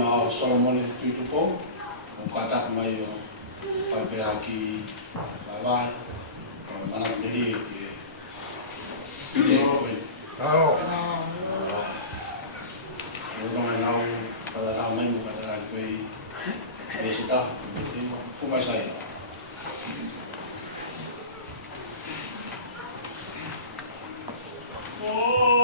na o Solomon tutupo o kata mai o pape aki baba mana deli ke ko Tao. o mai nau pada ta mai mo kata ko besita betimo ko mai sai Oh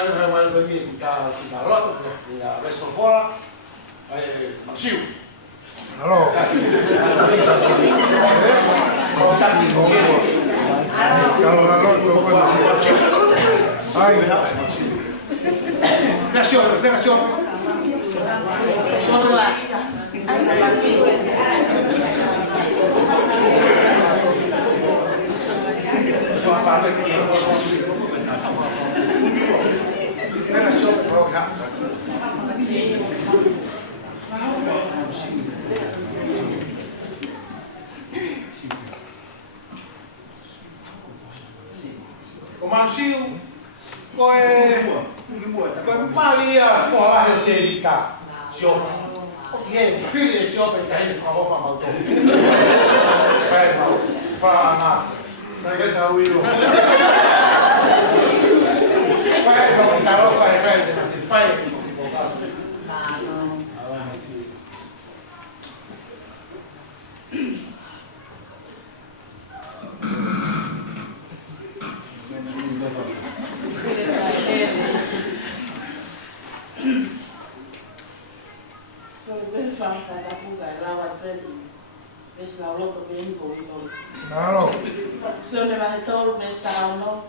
Nada mais do que a rota, e a restofola, Maxiu. Alô? Gracias. O Mansiu, koe malia wharahe o te rika siopa. Oki he whiri e siopa I ka hini whahofa mauto. Whae mau, whara ngā. Nai ke tau iro. Whae mau I ka roka e whae tena te whae ki ko ki pokasa. Alô? Se le vai tolu me sta no,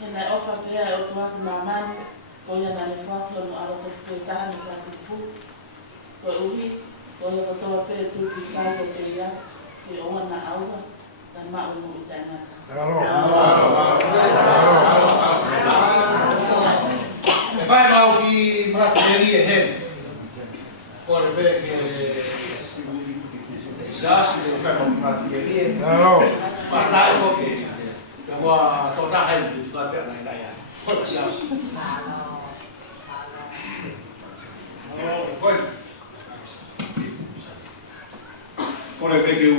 e na ofa pea o tua mamani, ko ia na le fato no aro te feta ni ka te pu. Ko ui, ko ia ko toa pe tu ki kai ko te ia, ke o na aua, na ma o no I tana. Alô? E whae mau ki Maratineri e Health. Ko le pe ke Sasi e whae mau ki Maratineri e. Alô? Whatae whoke. Ka mua tō rahai ki tua te anai nai a. Ko Sasi. Ko le wheke u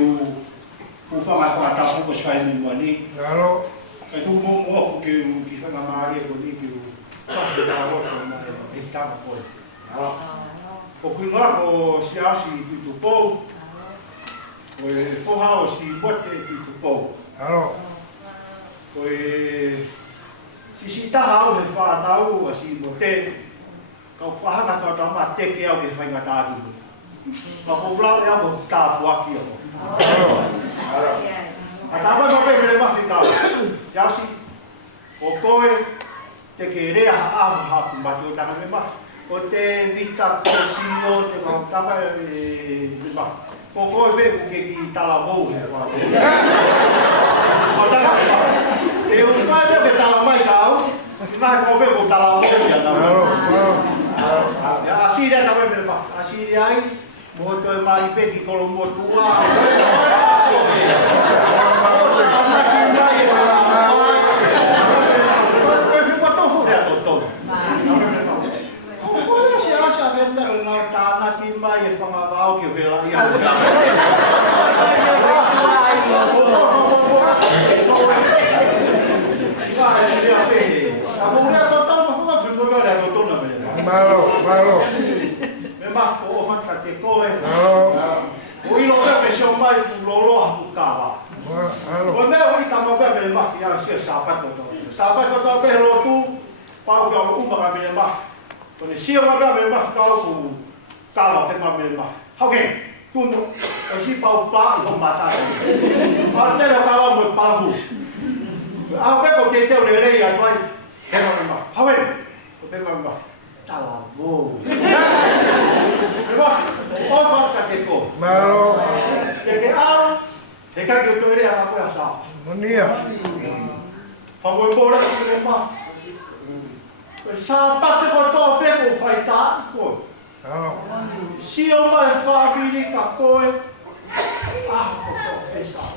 whakatau ko swai mua ni. Alô? Kai tū mō ke u ki whanga maare ko ni ki u whakatau roto mai e tama koe. Ko kui ngā ko siasi ki tu pou. Ko e whohao si bote ki tu pou. Alô? Ko e si taha au he whātau a si bote. Kau whahanga tō tau mā teke au ke whainga tāki. Ma ko blau e amo tā puaki ako. A tāpai ma pēme le mawhi tau. Yasi, o koe te ke rea ahu haku mati o tanga me mawhi. O te vita ko sino te mau tāpai me mawhi. O koe peku ke ki tala mou he wā. O tanga me mawhi. E o kai peo ke tala mai tau, I mahe ko peku tala mou he Alô? Asi rea tāpai me mawhi. Asi rea ai, mo toi mai peki kolo mo tua. Alô? Me mafko o fanka te koe. Alô? O ilo pepe se o mai ku loloha ku kawa. Alô? O mea ui tamo pepe le mafi ala sia sapato to. Sapato to pepe lo tu, pau ka o umaka me le mafi. O ne sia ma pepe le mafi ka o ku kawa pe ma me le mafi. Hauke, tuno, o si pau pa I ho mata. O te le kawa mo pagu. A pe ko te teo le rei a toi, pe ma me mafi. Hauke, o pe ma me mafi. Tala vo. O fanka te ko. Alô? Te ke au, te kai ki o rea na koe a sa. Monia? Whangoe kōra ki le ma. Sa pate ko tō peko whai tā koe. Alô? Si o mai whāpiri ka koe. Ah, ko tō whesa.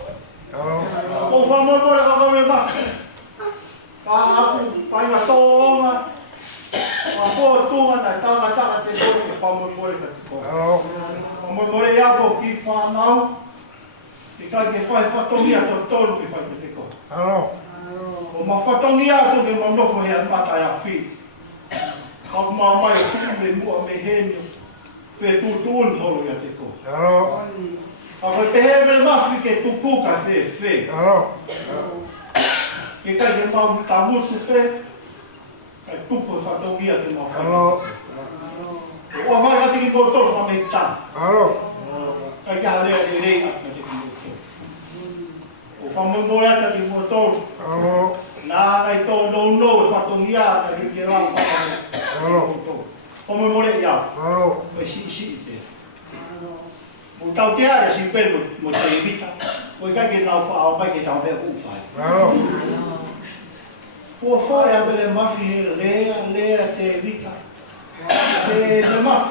Alô? O whangoe kōra ka koe le ma. Ka aku, whainga tō onga. Ka pō tūnga na tanga tanga te koe ke whangoe kōra ka te koe. Alô? Whangoe kōra ia ko ki whanau. I kai ke whai whatongia tō tōru ki whai ko te koe. Alô? O ma whatongi atu me manofo hea mata ia whi. Ka ma mai o me mua me henio. Whe tūtūni holo ia te ko. Alô? Ka koe te hea me mawhi ke tuku ka whe. Alô? Ke kai ke mau ta mutu pe. Kai tupu whatau ia ke mau whai. Alo. O whai ati ki kōtoro wha me tā. Alo. Kai kia lea e rei ati ki kōtoro. O whamongore ata ki kōtoro. Alo. Nā kai tō no e whatau ia kai ke rā whakau. Alo. Whamongore ia. Alo. Kai si i te. Mo tau te are si pere mo te evita. O i kai ke nau whaau mai ke tau mea uwhai. Alo. Kua whare a bele mafi he lea te evita. Te mafi.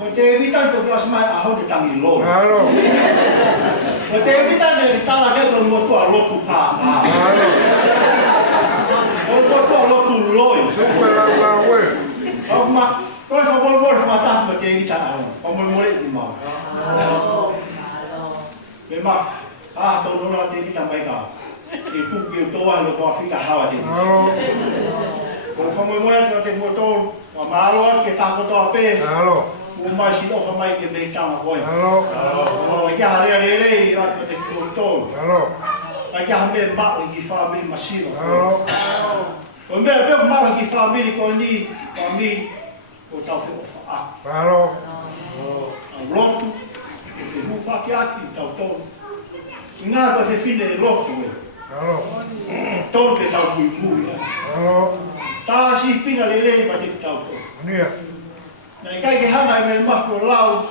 O te evita to klas mai a hau te tangi lō. Alo. O te evita ne tala ke to mo tua lotu pā mā. Alo. O mo tua lotu loi. Tupe la we. O ma, koi whamon gori whamata mo te evita a hau. O mo more i mau. Me mafi. Ah, tō nora te evita mai kā. E kuki o toa no toa whika hawa te. Alo. O whamoi moe atu te ngotoro, wa maaroa ke tāko toa pē, Alo. o mai si ofa mai ke mei tanga koe. Alo. O kia harea rei atu te ngotoro, Alo. a kia mea mao i ki whamiri masiro. Alo. O mea peo mao i ki whamiri koe ni, ka mi, o tau whi ofa a. Alo. A rotu, e whi hufaki aki i tau tonu. I ngā koe whi whine e rotu e. Alo. Tonu pe tau kui kui. Alo. Tā si pinga le rei ma te tau tonu. Nia. Nā i kai ke hanga i mei mafu o lau,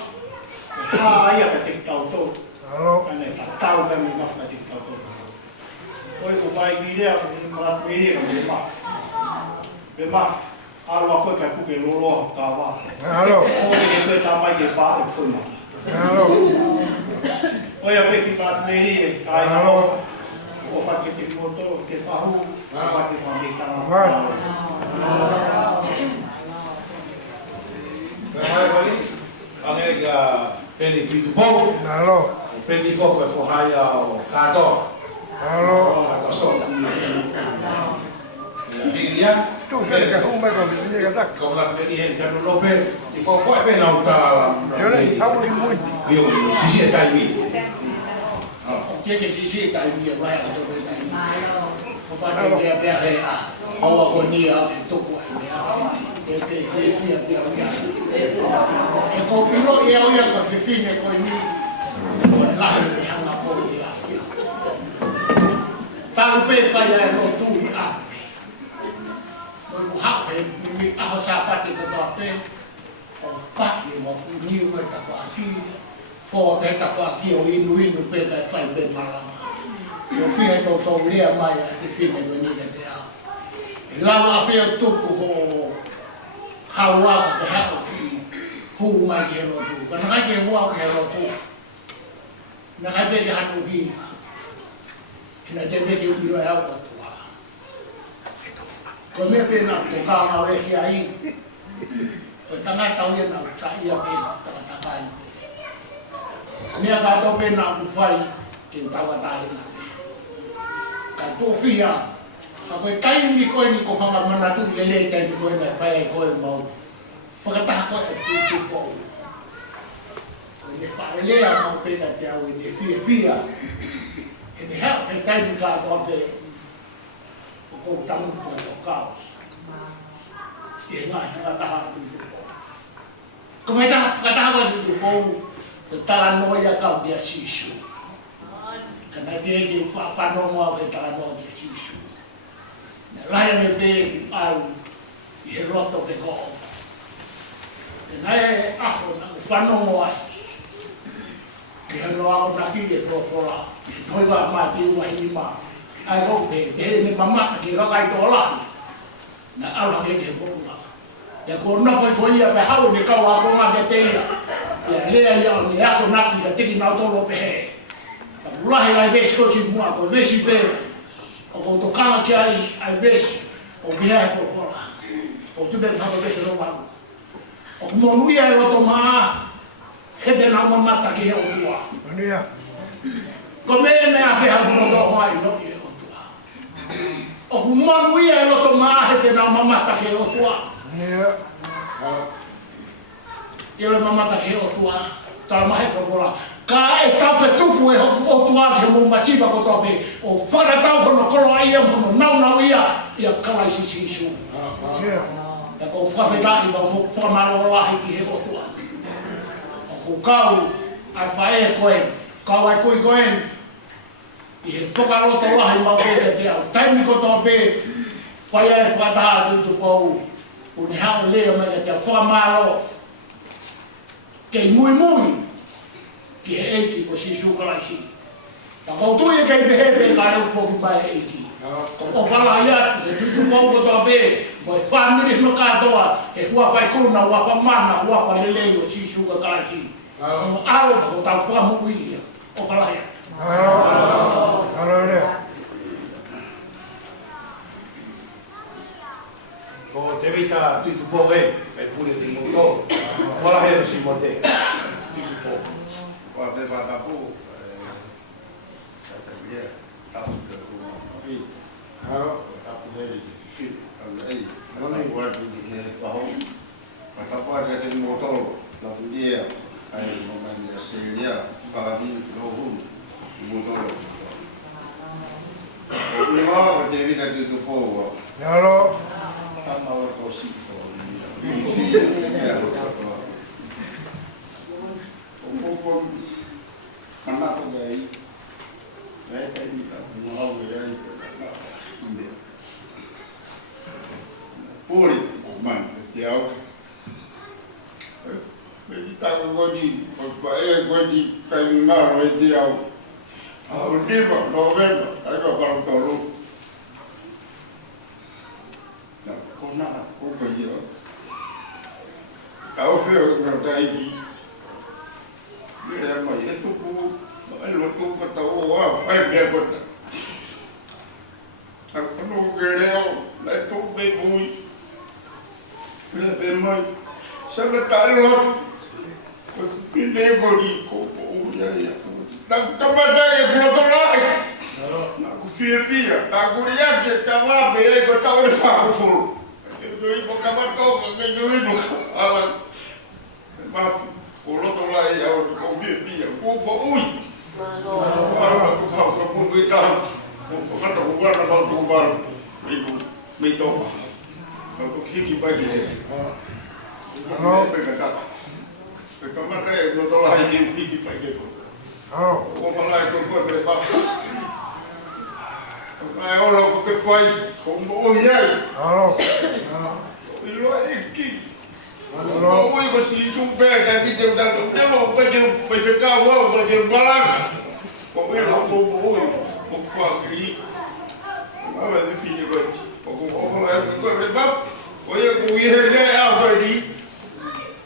e hā ia ka te tau tonu. Alo. Ana ta tau ka mei mafu na te tau tonu. Oi ko vai ki rea, ma me rea ka mei mafu. Me mafu, arua koe kai kuke loloa ka wā. Alo. O e koe tā mai ke pā e whuna. Alo. Oi a peki ma me rea, ka i ngā ofa. Ofa ke te koto, ke whahu, ofa ke whamei tanga. Ane ka peni ki tu pou, Alo. peni foko e whahaya o kātoa, Alo. kātoa sota. Hiria, Tu kere ka humba ko bisini ka tak. kau nak peni hen kanu lope, i whako e pena o tā. Yo le hawo ki mui. Kio, sisi e tai mi. Ke sisi tai mi vai a to vai tai. Ko pa te pe he a. Hawa ko ni a te to ko ai a. Te fia te o ya. E ko pilo e o ya ka te fine ko ni. Ko la he hanga ko ni a. Ta pe fa ya no tu i a. Mo ha pe mi a ho sa pa te ko to pe. O pa ki mo ni o ta ko a ki. Fo te ta pa ki o inu pe ka fai be marama. O fia to to ria mai a te fine no ni te a. E lava a fia tupu ho hawa te hako ki hu mai ke ro tu. Ka na ke wa ke ro tu. Na ka te hanu ki. Ina te me ke uro e au tu. Ko me pe na ko ka ma we ki ai. Ko tanga tau ia na sa ia pe ta ta kai. Nia ka tō pēnā ku whai ki tawa tāi nā. Ka tō whia, ka koe tai mi koe ni ko hanga mana tu le le tai mi koe na whai ai koe mau. Whakataha koe e tū kou. Koe ne whaelea mau pēnā te au e ne whia. E ne hea pe tai mi ka tō pe o kou tamu koe tō kaos. E ngā whakataha tū kou. Ko mai whakataha koe tū kou. Te tala noia kau dia sisu. Kana te ki whanongoa ke tala noia dia sisu. Ne laia me pe au i he roto ke ko'o. Te nai aho na whanongoa. Ke he roa o naki e rotora. E toiwa mati ua hini maa. Ai rau pe, he ne mamata ki rakai tō lahi. Na ala me ke kōna. Te ko noko i koia pe hau ne kau a konga ke te ia. Ia lea ia o ne ako naki ka teki nau tolo pe he. Ka ulahe lai besi ko si mua, ko vesi pe. O ko to kanga ki ai besi. O biha e pokola. O tube kama besi no waru. O kumonu ia e roto maa. Hete nau mamata ki he o tua. Nia. Ko mea mea peha kuno do hoa i loki e o tua. O kumonu ia e roto maa hete nau mamata ki he o tua. Nia. Ia le mamata ke o tua, tala mahe kokola. Ka e tawhe tupu e o tua ke mo masiba ko tope. O whara tau kono kolo ia mono nau nau ia kala isi sisu. E ko whaketani ma ko whamaro lahi ki he otua. O ko kau ai whae koe, kau ai koe koen, i he whakaroto lahi ma koe te au. Taimi ko tō pē, whae ai whataha tutu pou, o ni hao leo me te au whamaro, kei mui mui, ki he eiki ko si sukaraisi. Ta kautui e kei pehepe ka reu poki mai eiki. Ko whala ia, he tutu pou ko tō pē, mo e whamiri no katoa, e hua pai kuna, hua whamana, hua pa lelei o si sukaraisi. Mo alo ta ko tau kua mui ia, o whala ia. Alo rea. Ko te vita tutu pou e, kai pune te moto, whala hea si mo te, tutu pou. Qua te whatapu, ia, tapu te kua whi. Alo, tapu lere. Whi, au ei, ana ua tu ki he whahau. Whakapua te te motoro, la whiria, ai mamani a seria, whakahi te rohunu, motoro. O ui maa te vita tutu pou, Alo. tama o ko siko, whi, ia, o manako gai, vai kai ni ta mo gai, inde. Puri, man, te au. Vai ta ko ni, o e ko ni kai ngaro e te au. Au diva, novembra, ai va para o toro. Na kona, ko kai yo. Ka o feo ko dai ki. Mira, mai e tupu, mai lo tu ka tau wa, ai me ko. A no gereo, la tu be mui. Mira be mai. Se me ta lo. Ko pinde ko ni ko o ya ya. Na ka ma dai e ko to lai. Na ku fie pia, na ku ria ke ka va be e ko ta o fa ko fu. E ko i ko ka ba to, ke yo i no ala. Ma Oloto lai au ko pia ko ui. Ara ko ka ko ko ta. Ko ka ta ko ba na ko ba. Me to. Ko kiki ba ge. No pe ka ta. Pe ka mata e no to lai ki kiki ba ge. Alo. Ko pa lai ko ko pre pa. Ko ai olo ko ke fai ko mo ui ai. Alo. Ilo e ki. Alo. Ui ko si tu pe ka ki te da do demo pe ke pe se ka wa pe ke balaka. Ko e lo ko ui ko fa ki. Ma va de fini ko ko la ko re ba. O ye ko ye le a ba di.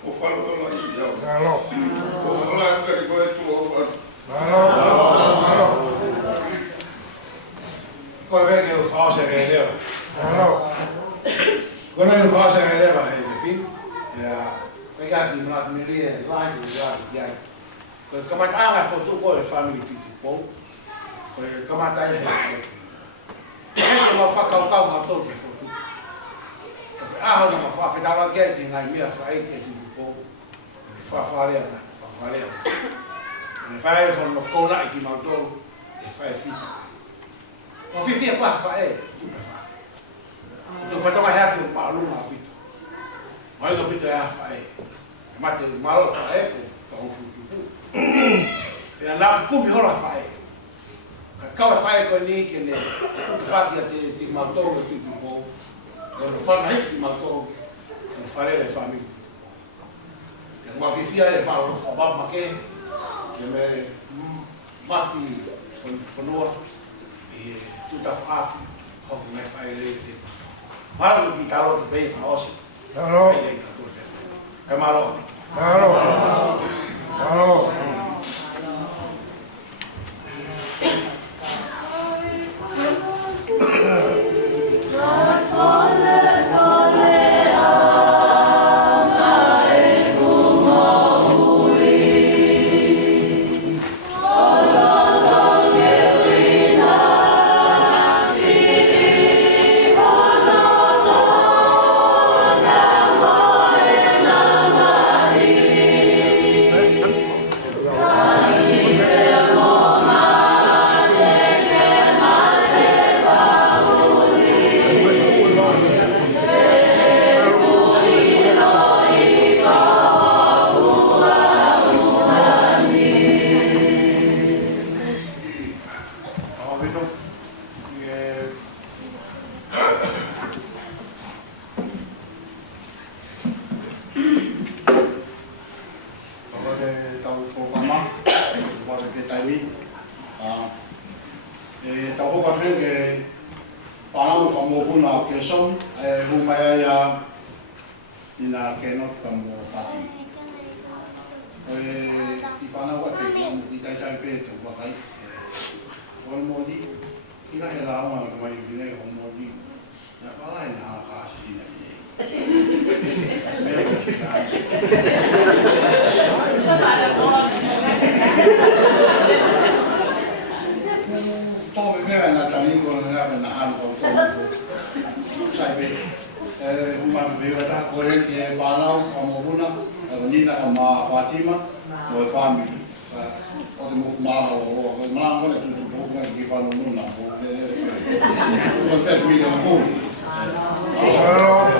O fa lo la i ya. Alo. O la ka ko tu o fa. Alo. Alo. Ko vedi o fase che leo. Alo. Ko nei fase che leo e te fin. Ja, ko ga di mrat mi rie, lai di ja. Ko ka ma anga foto ko e family pitu po. Ko ka ma tai he. Ko ma fa ka ma to ke foto. Ah, no ma fa fe da la ke ti ngai mia fa e ke ti po. Fa le na, fa le. Ne fa e con no cola e ti ma to e fa e fita. O fi qua fa e. Tu fa to ma ha tu pa lu ma pitu. Mai do pitu e fa e. Ma te malo fa e ko fa fu tu. E la ku mi hola fa e. Ka fa e ko ni ke ne. Tu fa ti ma to ke tu po. Non fa mai ti ma to. Non fare le famiglie. Che ma fia e fa lo fa ma che me ma fi fonor e tutta fa ho come fai le parlo di talo be fa osi. Alo. E malo. Alo. Alo. ina ke no tamo pati i whana wa te whamu i tai tai pē te wakai o mōdi ina he la ma mai vine o mōdi na wala ina kasi ina vine me ko si ka to me me na tani ko na na han ko to sai pe uma vega ta ko ke balau o mona ni na ma Fatima o family o de mo mala o mala ngone tu tu ko ngi fa no na o pe mi de fo Hello.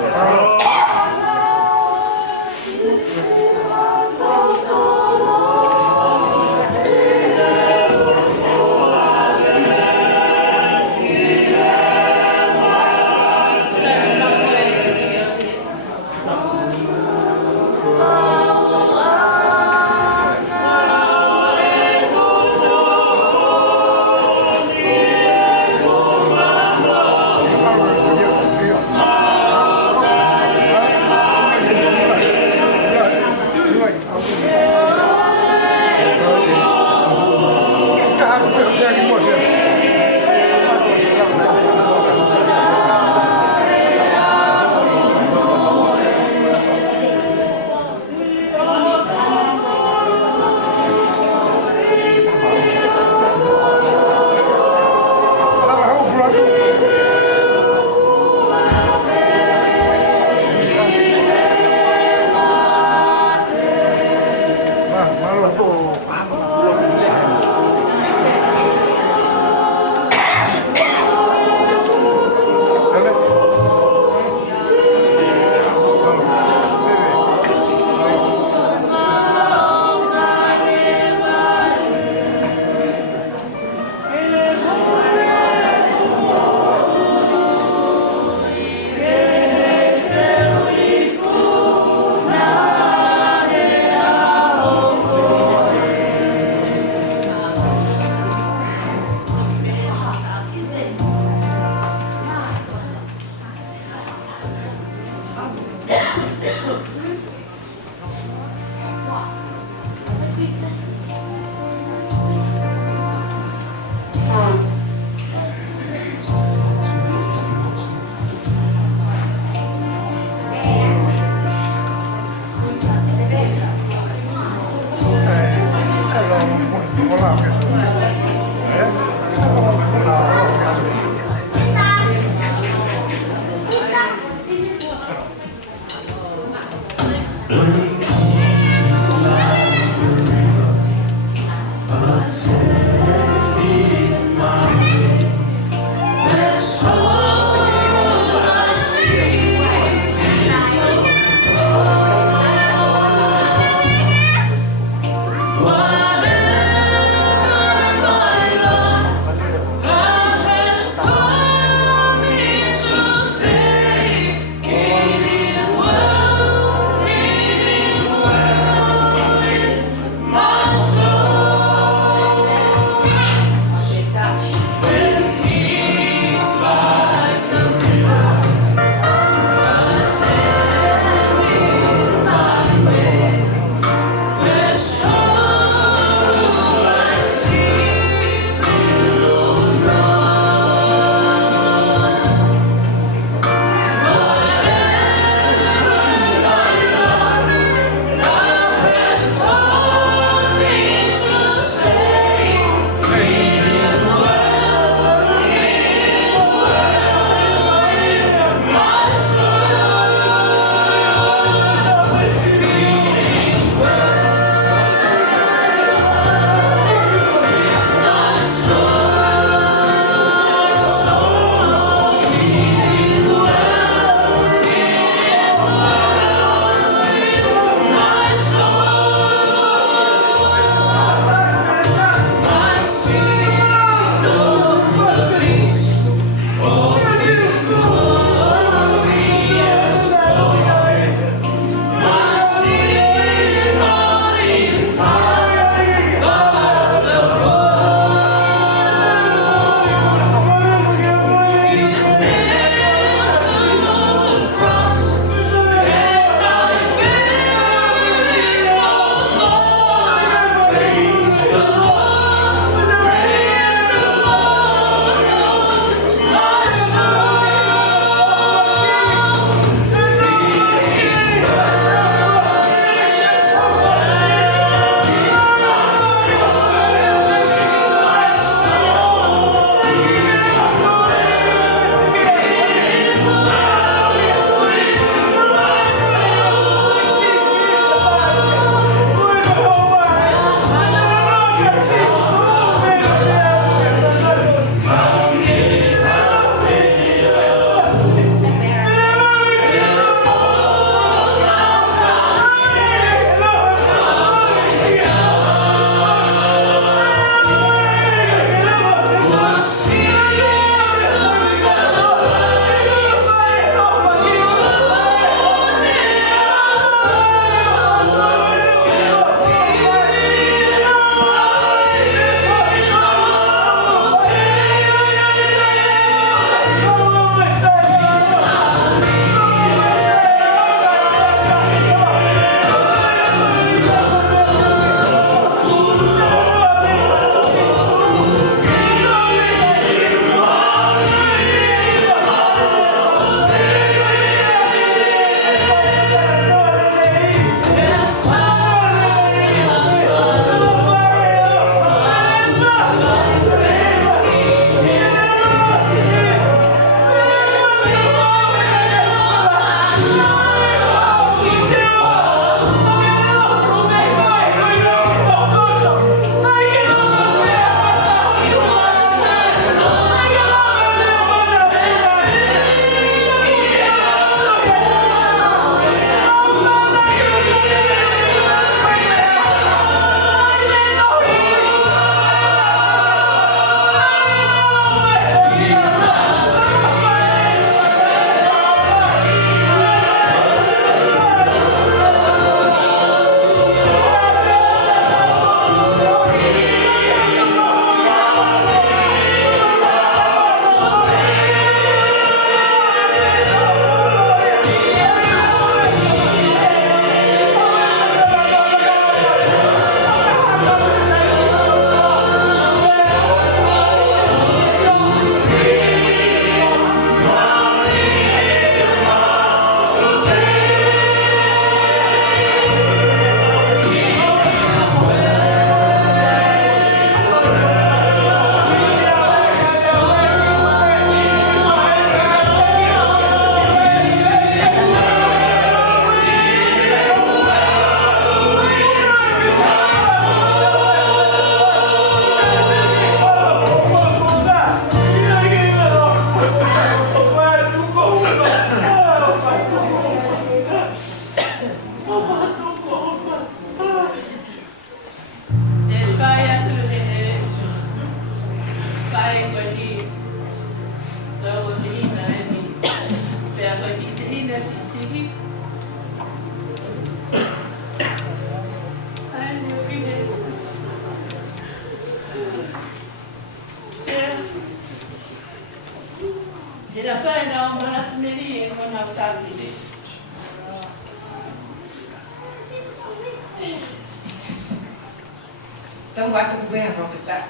Tông qua tông về vào thực tại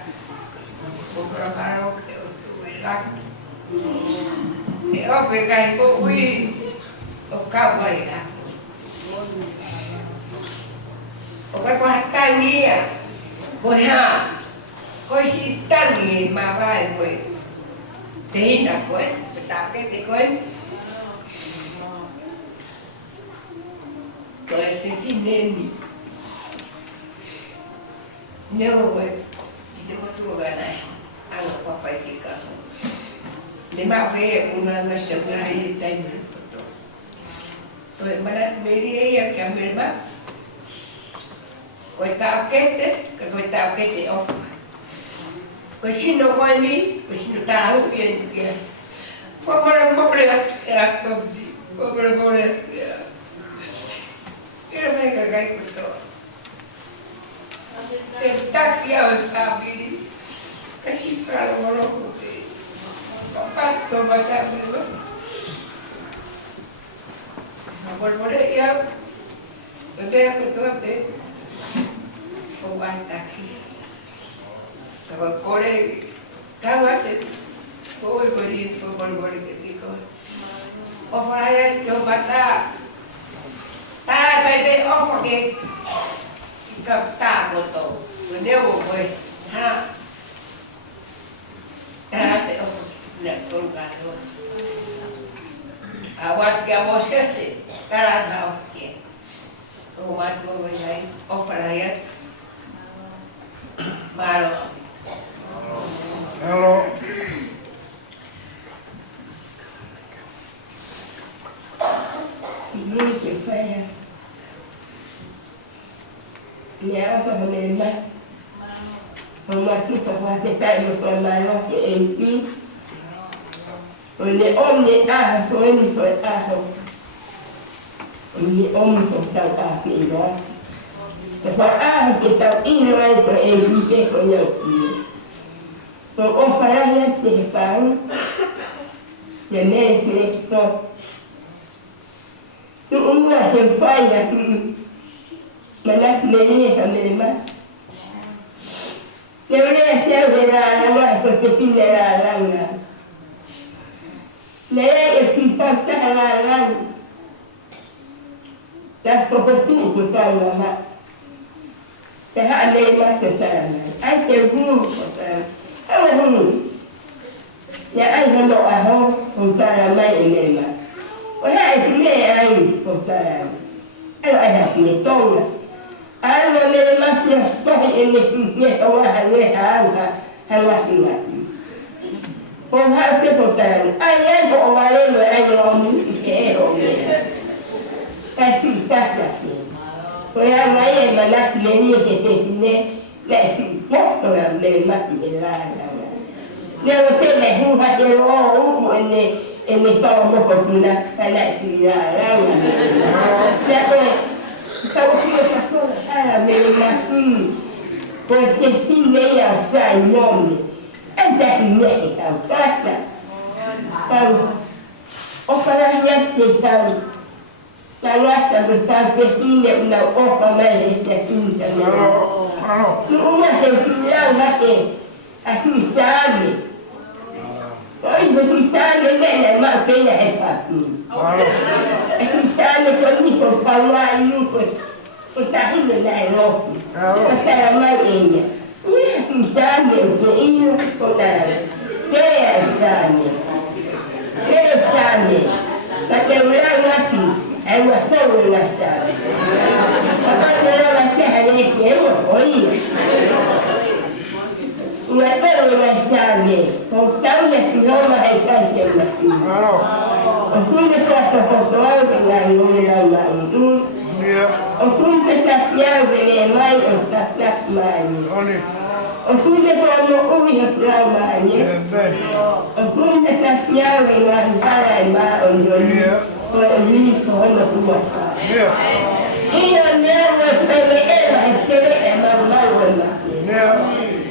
một cái bà đâu kiểu về lắm để ở về ngày cô uy ở cao vậy à một cái qua tay nghe rồi ha coi si tay nghe mà vai rồi thế là quên tạo cái để quên rồi cái nên nếu rồi thì nó tua cái này ăn qua phải thì cả nếu mà về una người sống này đây mình rồi mà đã mấy đi ấy cả mình bắt coi tạo kết đấy cái coi tạo kết để ông coi xin nó coi đi coi xin nó tạo bien kia có bao nhiêu ya có bao nhiêu cái này cái của tôi tak ya sabi kasi kalau orang putih apa tu baca berapa boleh ya betul aku tu apa kawan taki kalau kore kawan tu koi beri tu boleh ketika orang yang baca tak ada offer ke gặp ta một tổ và nếu một người ha ta thì ông nhận con gà thôi quan cái một xét xử ta làm nào kìa ông bắt con người này ông phải là hết mà rồi hello như chuyện phê nhà ông phải lên mắt hôm nay chúng ta qua cái tay một lần mà nó cái em chứ rồi để ôm nhẹ rồi mình phải không rồi ôm không tao thì đó phải thì tao in lại của em chứ cái của nhau rồi ôm phải là hết để bán nhà mẹ con cũng là hiện phải là mana meni hamilma nếu như theo về là ngoài của tin là lăng nếu như chúng ta là lăng ta có tu của ta là mà ta hạ lên mà của ta anh tiêu ngu của ta anh không nhà anh không độ à không ta là mày này mà với hai mẹ anh của ta anh học nhiều tôn là anh mà mình mất rồi, tôi nghe ông là nghe hàng loạt người. Hôm hai cái cuộc đời, anh ấy bộ mà lên rồi anh lo muốn cái rồi. Cái gì ta là gì? Rồi anh ấy mà nát mình như thế này, lại mất rồi mình mất mình là. Nếu mà cái này không phải cái lo, mình to một cục nữa, cái này thì là dạ rồi. Tao chưa có ai là mình mà rồi cái tin này là dài nhom anh ta nhẹ tao cắt là tao ông phải nhắc thì tao nói tao tao cái tin này nào ông phải mày cái tin này nó mà cái tin nào mà cái anh ta này ôi cái ta này mà cái này phải anh ta này có gì còn phải nói luôn tôi ta cái người này rồi ta là mai gì ta đều nghĩ con này cái ta này ta đều đang nói anh mà tôi là ta ta đều là cái này dễ mà hỏi người ta là ta này còn cháu nhà nó mà hay ta chừng mà cứ cái ta có cái ngày người làm Yeah. O kunde takiau vele mai o takiak mai. Oni. O kunde komo ui o klau mai. Amen. O kunde takiau vele ngai ma o yoni. O yoni ko hono kuwaka. Yeah. Ia newe pele ela e pele e mau na. Yeah.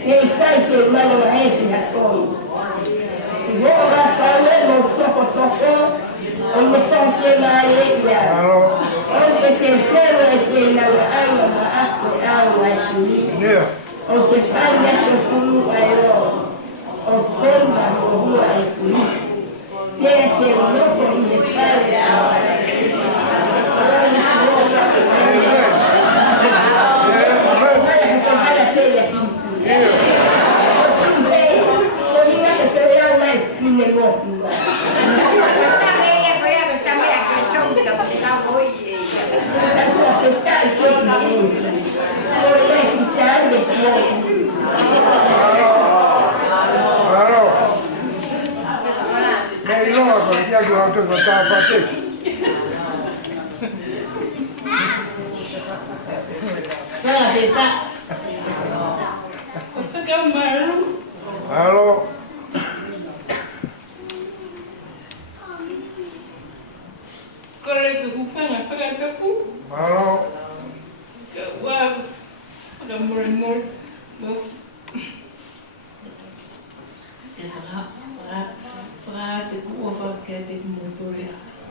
Hei kai te mau na hei ha kono. Woga pale mo toko. O me toke mai e ia. Hello. O ke te pere te nawa anga ma ako awa e kuni. Yeah. O ke panya te kuru ai o. O konda o hua e kuni. Te te loko i te pare awa e kuni. Hello. Hello.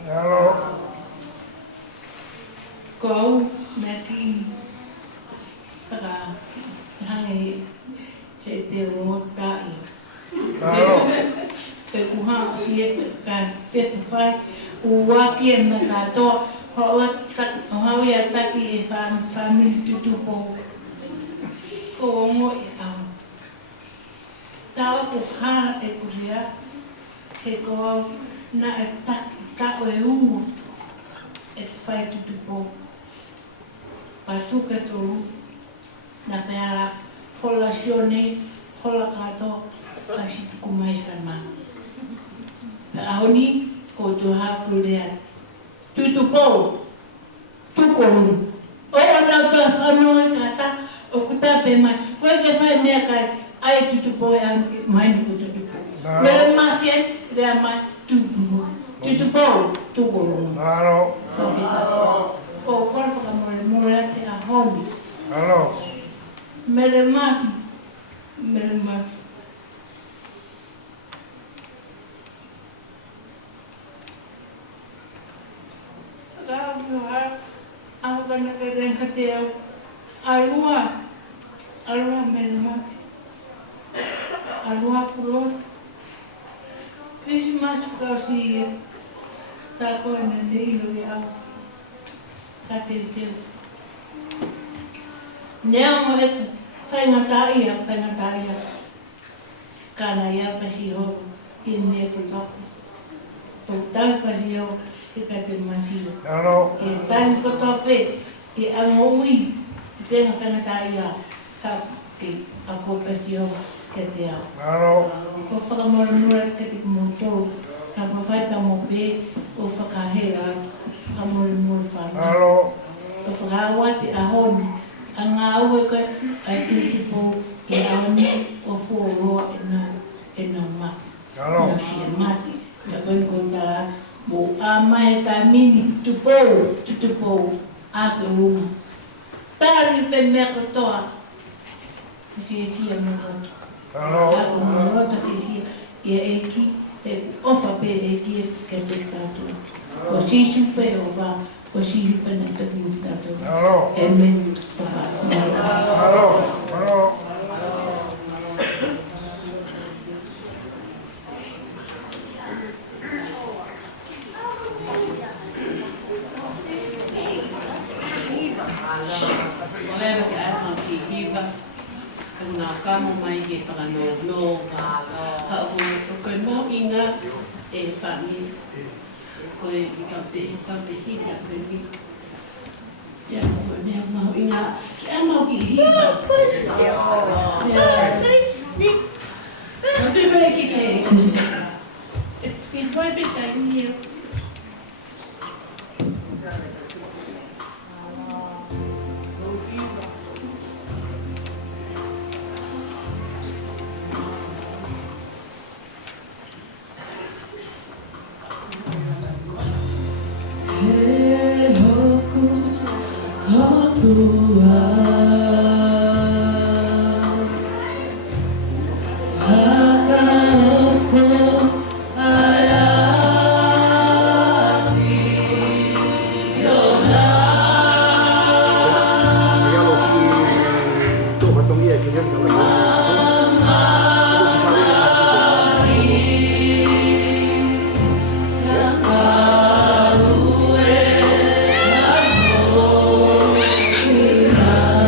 Hello. Kau nanti sekarang hangi te rotai. Hello. Pekuha fiet kan fiet fai uwakien nakato hawat kat hawi ataki family tutupo. Ko mo itang. Tawa ko ha ekuria he ko na etak ka eu et fai tutupo. Patu ketu na fera polasione hola kato kasi kumai sama. Ahoni ko doha kuliah. Tutupo tukon. O ana ta ano kata o kuta pema. Ko ke fai me kai ai tutupo yang main ko tutupo. Mere mafia de ma tutupo. Tutupo tukon. Hello. O corpo como el morate a hobby. Hello. Mere mati. Aku kan nak kena kata alua mere mati. Alua pulo. Christmas kau si tak kau nanti ilu ya. Katil. Neo et fengataya. Kana ya pasiho inne kutok. Total pasiho ikatil masih. Hello. Tan kotope i amoi tenga fengataya kap ki ako pasiho ketia. Hello. Ko fakamora ketik moto. Ka fafai pa mo be o fakahera. Fakamora fa. Hello. Whakawati ahon, ang awe ka ay tutupo i ahoni o fuoro e na ma. Hello. Na siya mati. Lagon ko ta mo amay ta mini tutupo ako lunga. Tari pe me ko toa. Siya mo ko. Hello. Ako mo ta siya e eki e ofa pe eki ke te tato. Ko si pe ova. Kasi panat terbuka tu. Hello. Amen. Hello. Oleh bagi anak hiba, kena kamu mai ke pangano, kau mau ingat family. Koi ikaw te hiba baby. Ya ko me mau ingat, kaya mau hiba. Ya. Nanti baik ke. It might be time here. Hãy subscribe cho kênh Ghiền Mì Gõ để không bỏ lỡ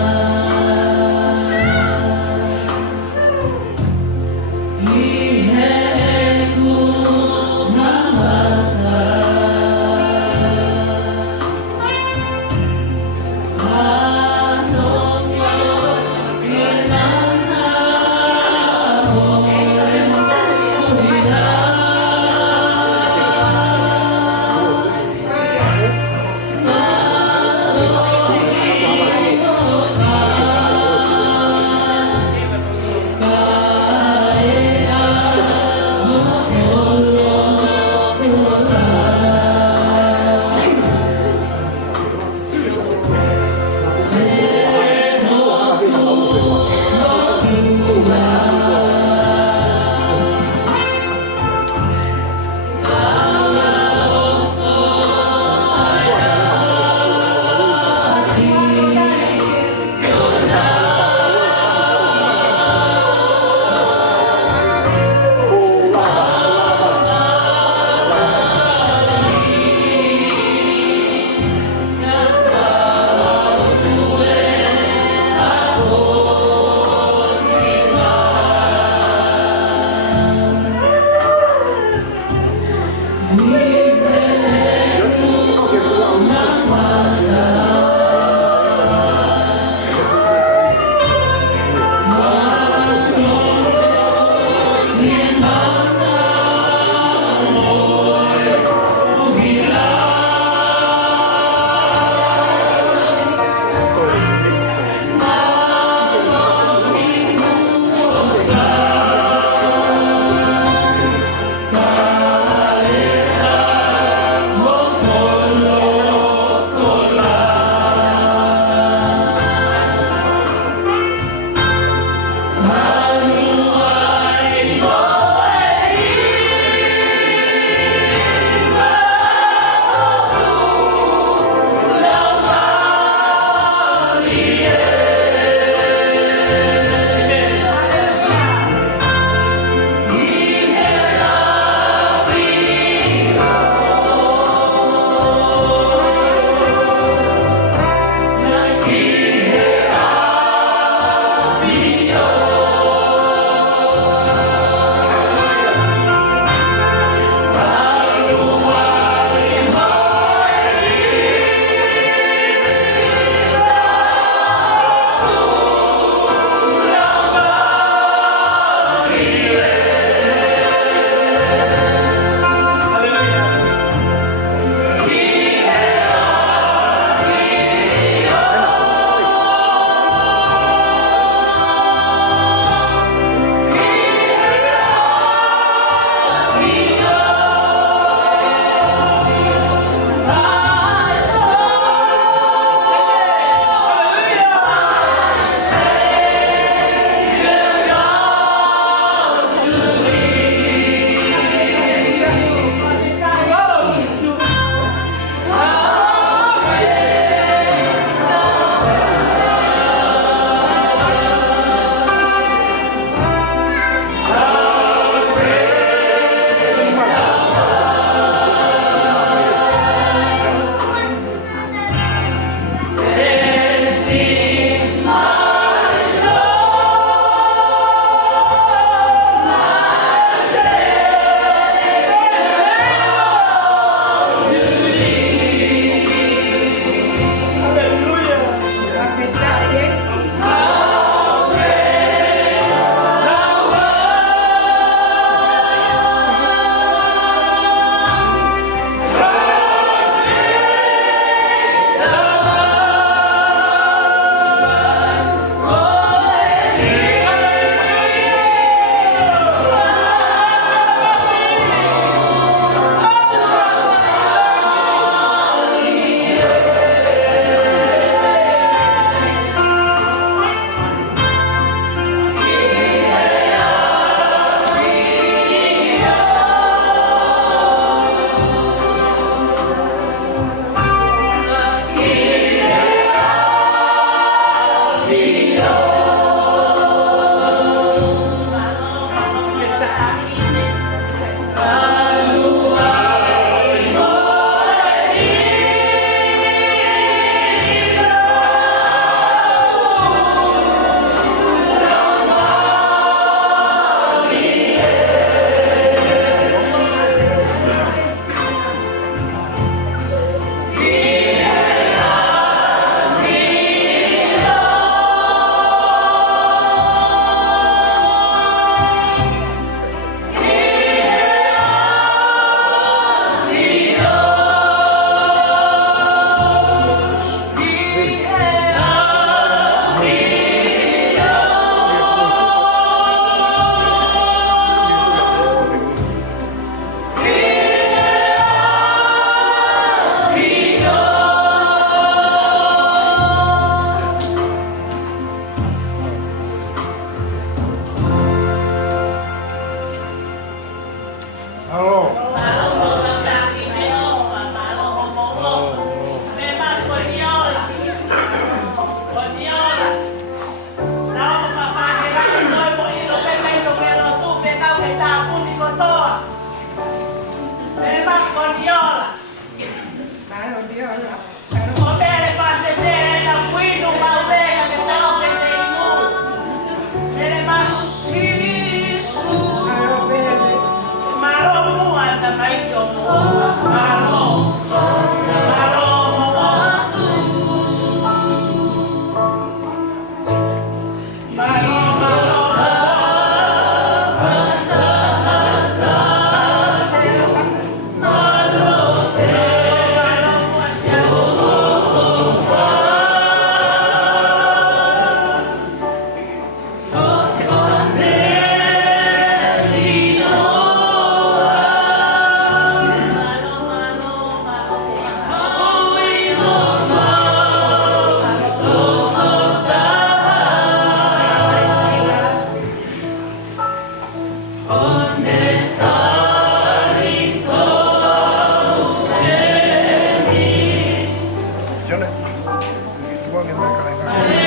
Tua que vai cair.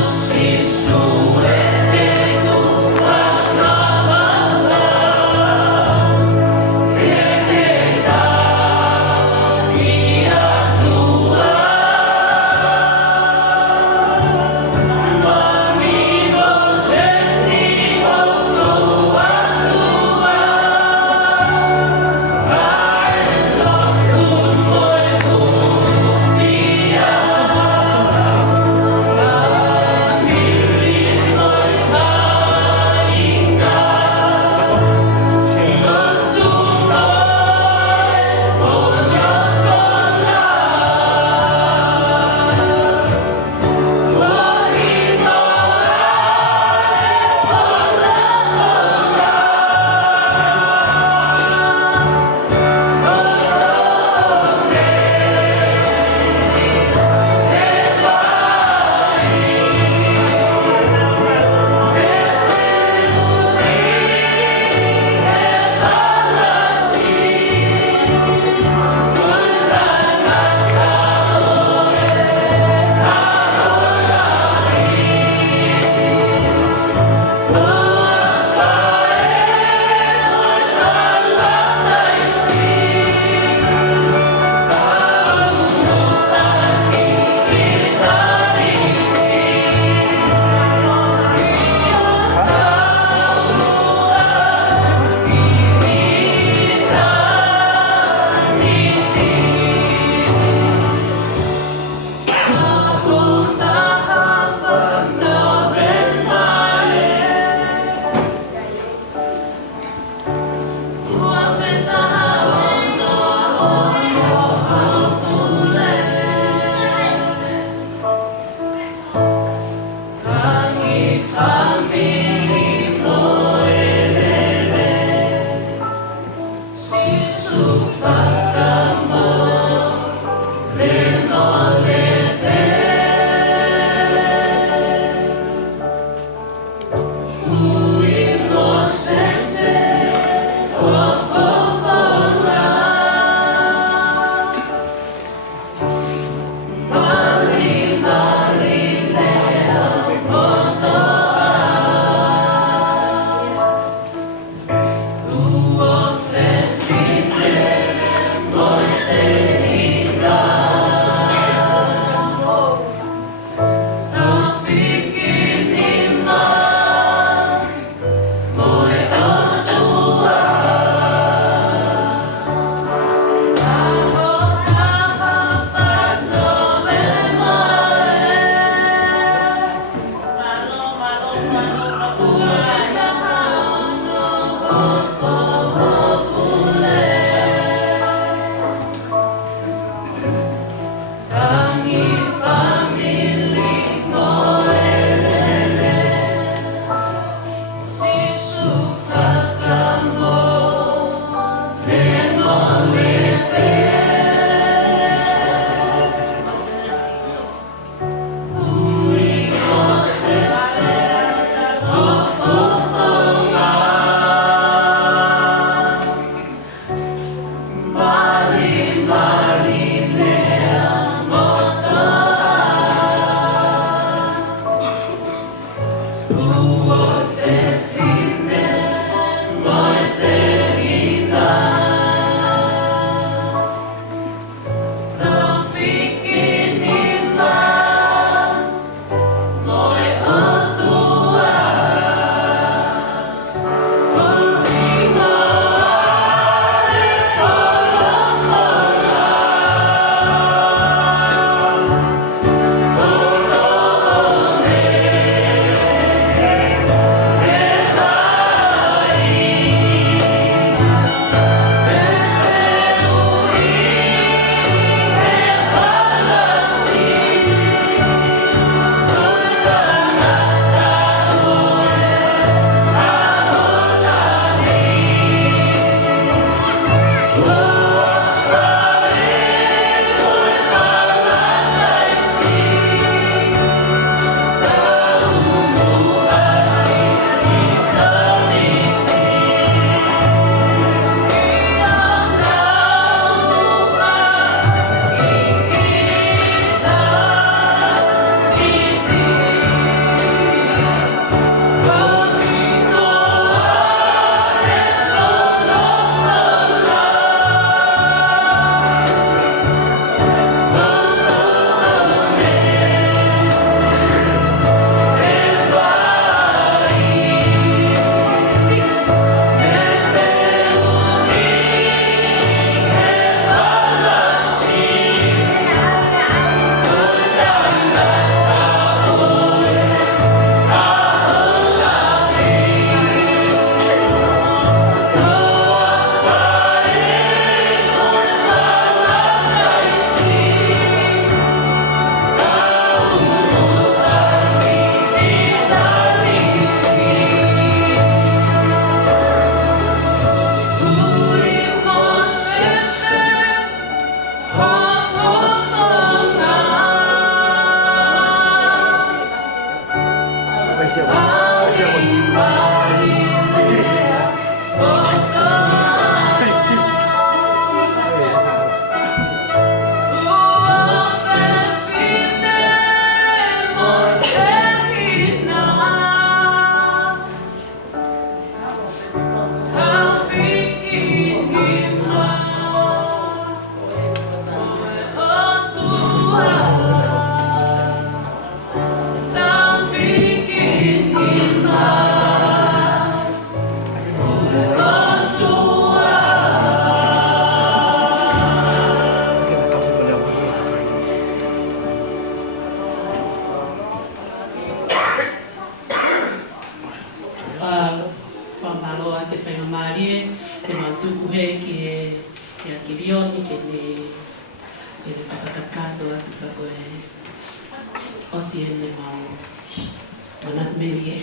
Sisu te mautuku he ki e a kirioni ke le whakakakato atu pa koe osi e le mau manat merie.